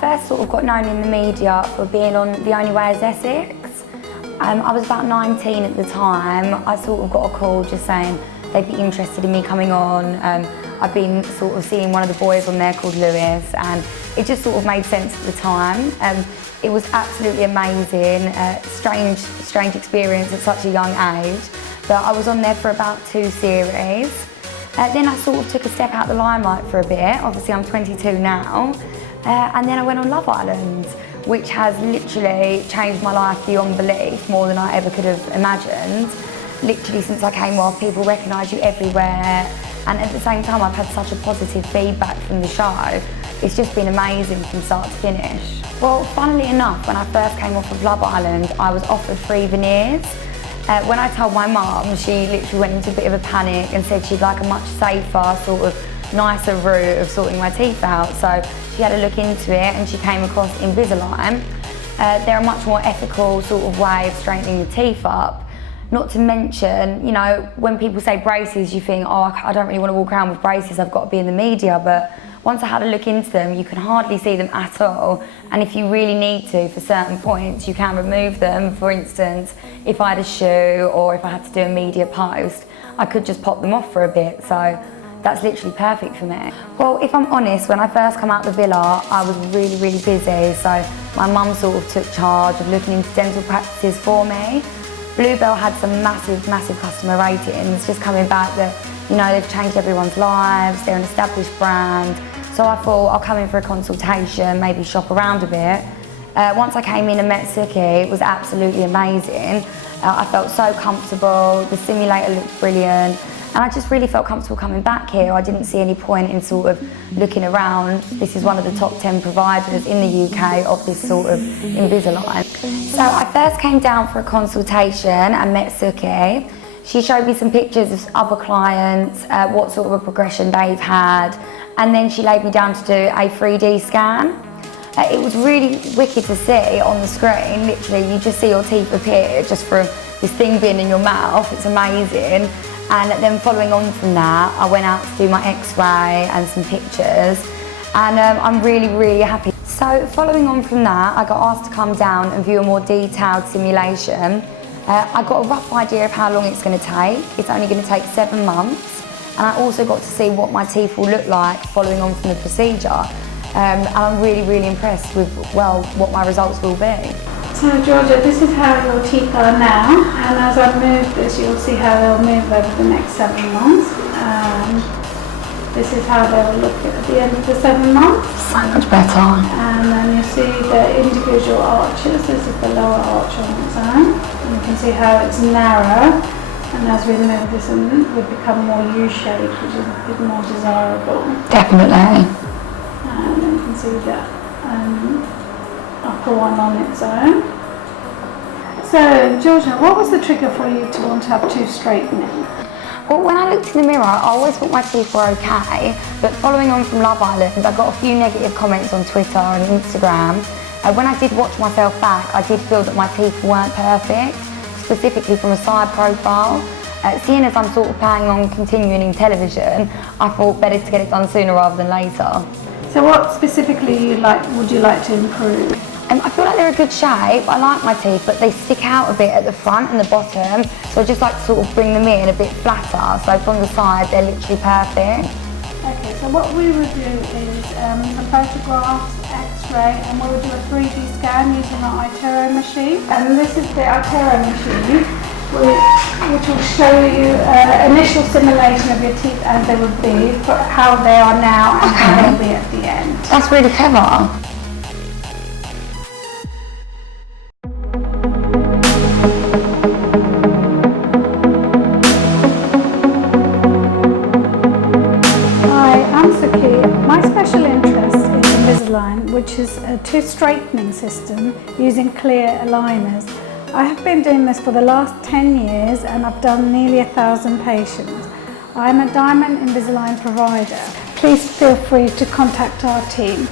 first sort of got known in the media for being on The Only Way is Essex. I was about 19 at the time. I sort of got a call just saying they'd be interested in me coming on. I've been sort of seeing one of the boys on there called Lewis, and it just sort of made sense at the time. It was absolutely amazing, strange experience at such a young age. But I was on there for about 2 series. Then I sort of took a step out the limelight for a bit. Obviously I'm 22 now. And then I went on Love Island, which has literally changed my life beyond belief, more than I ever could have imagined. Literally since I came off, people recognise you everywhere. And at the same time, I've had such a positive feedback from the show. It's just been amazing from start to finish. Well, funnily enough, when I first came off of Love Island, I was offered free veneers. When I told my mum, she literally went into a bit of a panic and said she'd like a much safer, sort of nicer route of sorting my teeth out. So she had a look into it and she came across Invisalign. They're a much more ethical sort of way of straightening the teeth up. Not to mention, you know, when people say braces, you think, oh, I don't really want to walk around with braces, I've got to be in the media. But once I had a look into them, you can hardly see them at all. And if you really need to, for certain points, you can remove them. For instance, if I had a shoe or if I had to do a media post, I could just pop them off for a bit. So that's literally perfect for me. Well, if I'm honest, when I first come out the villa, I was really busy. So my mum sort of took charge of looking into dental practices for me. Bluebell had some massive customer ratings, just coming back that, you know, they've changed everyone's lives, they're an established brand. So I thought I'll come in for a consultation, maybe shop around a bit. Once I came in and met Suki, it was absolutely amazing. I felt so comfortable, the simulator looked brilliant, and I just really felt comfortable coming back here. I didn't see any point in sort of looking around. This is one of the top 10 providers in the UK of this sort of Invisalign. So I first came down for a consultation and met Suki. She showed me some pictures of other clients, what sort of a progression they've had, and then she laid me down to do a 3D scan. It was really wicked to see on the screen. Literally, you just see your teeth appear just from this thing being in your mouth. It's amazing. And then following on from that, I went out to do my X-ray and some pictures, and I'm really happy. So following on from that, I got asked to come down and view a more detailed simulation. I got a rough idea of how long it's going to take. It's only going to take 7 months, and I also got to see what my teeth will look like following on from the procedure. And I'm really impressed with, well, what my results will be. So Georgia, this is how your teeth are now, and as I move this, you'll see how they'll move over the next 7 months. This is how they'll look at the end of the 7 months. So much better. And then you see the individual arches. This is the lower arch on its own. And you can see how it's narrow, and as we move this in, we become more U-shaped, which is a bit more desirable. Definitely. And then you can see that upper one on its own. So, Georgia, what was the trigger for you to want to have tooth straightening? Well, when I looked in the mirror, I always thought my teeth were okay, but following on from Love Island, I got a few negative comments on Twitter and Instagram. When I did watch myself back, I did feel that my teeth weren't perfect, specifically from a side profile. Seeing as I'm sort of planning on continuing in television, I thought better to get it done sooner rather than later. So what specifically would you like to improve? I feel like they're a good shape. I like my teeth, but they stick out a bit at the front and the bottom. So I just like to sort of bring them in a bit flatter. So from the side, they're literally perfect. Okay, so what we would do is some photographs, X-ray, and we would do a 3D scan using our iTero machine. And this is the iTero machine, which will show you initial simulation of your teeth as they would be, for how they are now and how they'll be at the end. That's really clever. My special interest is Invisalign, which is a tooth straightening system using clear aligners. I have been doing this for the last 10 years and I've done nearly 1,000 patients. I'm a Diamond Invisalign provider. Please feel free to contact our team.